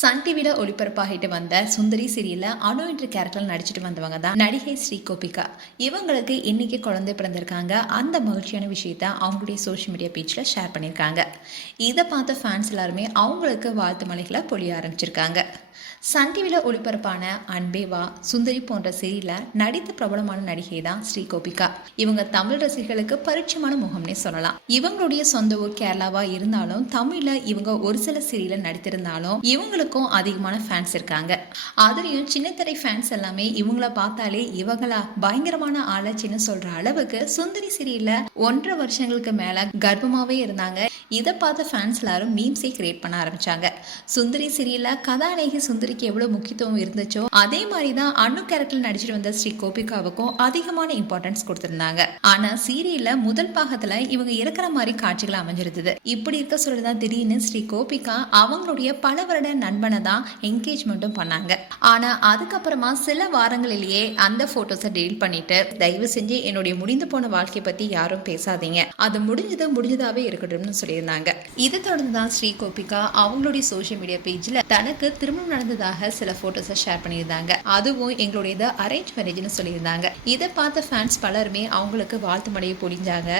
Sun டிவில ஒளிபரப்பாகிட்டு வந்த சுந்தரி சீரியல்ல அனு என்ற கேரக்டர் நடிச்சிட்டு வந்தவங்க தான் நடிகை ஸ்ரீ கோபிகா. இவங்களுக்கு இன்னைக்கு குழந்தை பிறந்திருக்காங்க. அந்த மகிழ்ச்சியான விஷயத்த அவங்களுடைய சோஷியல் மீடியா பேஜ்ல ஷேர் பண்ணியிருக்காங்க. இதை பார்த்த ஃபேன்ஸ் எல்லாருமே அவங்களுக்கு வாழ்த்து மலைகளை பொழிய ஆரம்பிச்சிருக்காங்க. சன் டிவில ஒளிபரப்பான அன்பேவா, சுந்தரி போன்ற சீரியல்ல நடித்த பிரபலமான நடிகை தான் ஸ்ரீ கோபிகா. இவங்க தமிழ் ரசிகர்களுக்கு பரிச்சயமான முகம்னே சொல்லலாம். இவங்களுடைய சொந்த ஊர் கேரளாவா இருந்தாலும் தமிழ்ல இவங்க ஒரு சில சீரியல்ல நடித்திருந்தாலும் இவங்களுக்கும் அதிகமான ஃபேன்ஸ் இருக்காங்க. அதுலயும் சின்னத்திரை ஃபேன்ஸ் எல்லாமே இவங்கள பார்த்தாலே இவங்களா பயங்கரமான ஆளாச்சின்னு சொல்ற அளவுக்கு சுந்தரி சீரியல்ல 1.5 வருஷங்களுக்கு மேல கர்ப்பமாவே இருந்தாங்க. இதை பார்த்த ஃபேன்ஸ் எல்லாரும் மீம்ஸை கிரியேட் பண்ண ஆரம்பிச்சாங்க. சுந்தரி சீரியல்ல கதாநாயகி சுந்தரிக்கு எவ்வளவு முக்கியத்துவம் இருந்துச்சோ அதே மாதிரிதான் அனு கேரக்டர் நடிச்சிட்டு வந்த ஸ்ரீ கோபிகாவுக்கும் அதிகமான இம்பார்ட்டன்ஸ் கொடுத்திருந்தாங்க. ஆனா சீரியல்ல முதல் பாகத்துல இவங்க இருக்கிற மாதிரி காட்சிகள் அமைஞ்சிருந்தது. இப்படி இருக்க சொல்றதா திடீர்னு ஸ்ரீ கோபிகா அவங்களுடைய பல வருட நண்பனை தான் என்கேஜ்மெண்ட்டும் பண்ணாங்க. ஆனா அதுக்கப்புறமா சில வாரங்களிலேயே அந்த போட்டோஸை டெலீட் பண்ணிட்டு, தயவு செஞ்சு என்னுடைய முடிந்து போன வாழ்க்கையை பத்தி யாரும் பேசாதீங்க, அது முடிஞ்சதாவே இருக்கட்டும்னு சொல்லியிருந்தாங்க. இதை தொடர்ந்துதான் ஸ்ரீ கோபிகா அவங்களுடைய சோஷியல் மீடியா பேஜ்ல தனக்கு திருமணம் நடந்ததாக சில போட்டோஸை ஷேர் பண்ணியிருந்தாங்க. அதுவும் எங்களுடைய அரேஞ்ச் மேரேஜ்னு சொல்லியிருந்தாங்க. இதை பார்த்த ஃபேன்ஸ் பலருமே அவங்களுக்கு வாழ்த்து மழையை பொழிஞ்சாங்க.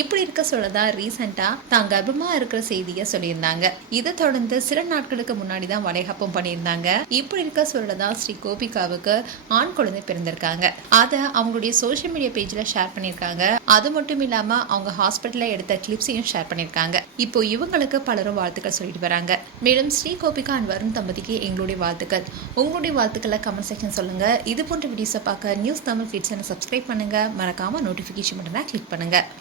இப்படி இருக்க சொல்லதான் ரீசெண்டா தான் கர்ப்பமா இருக்கிற செய்தியை சொல்லியிருந்தாங்க. இதை தொடர்ந்து சில நாட்களுக்கு முன்னாடி தான் வளைகாப்பும் பண்ணியிருந்தாங்க. இப்படி இருக்க சொல்லதான் ஸ்ரீ கோபிகாவுக்கு ஆண் குழந்தை பிறந்திருக்காங்க. அதை அவங்களுடைய சோஷியல் மீடியா பேஜ்ல ஷேர் பண்ணியிருக்காங்க. அது மட்டும் இல்லாம அவங்க ஹாஸ்பிட்டல்ல எடுத்த கிளிப்ஸையும் ஷேர் பண்ணியிருக்காங்க. இப்போ இவங்களுக்கு பலரும் வாழ்த்துக்கள் சொல்லிட்டு வராங்க. மேலும் ஸ்ரீ கோபிகா அண்ட் வருண் தம்பதிக்கு எங்களுடைய வாழ்த்துக்கள். உங்களுடைய வாழ்த்துக்களை கமெண்ட் செக்ஷன் சொல்லுங்க. இது போன்ற வீடியோஸை பார்க்க நியூஸ் தமிழ் ஃபீட்ஸ் சப்ஸ்கிரைப் பண்ணுங்க. மறக்காம நோட்டிஃபிகேஷன் பட்டனை கிளிக் பண்ணுங்க.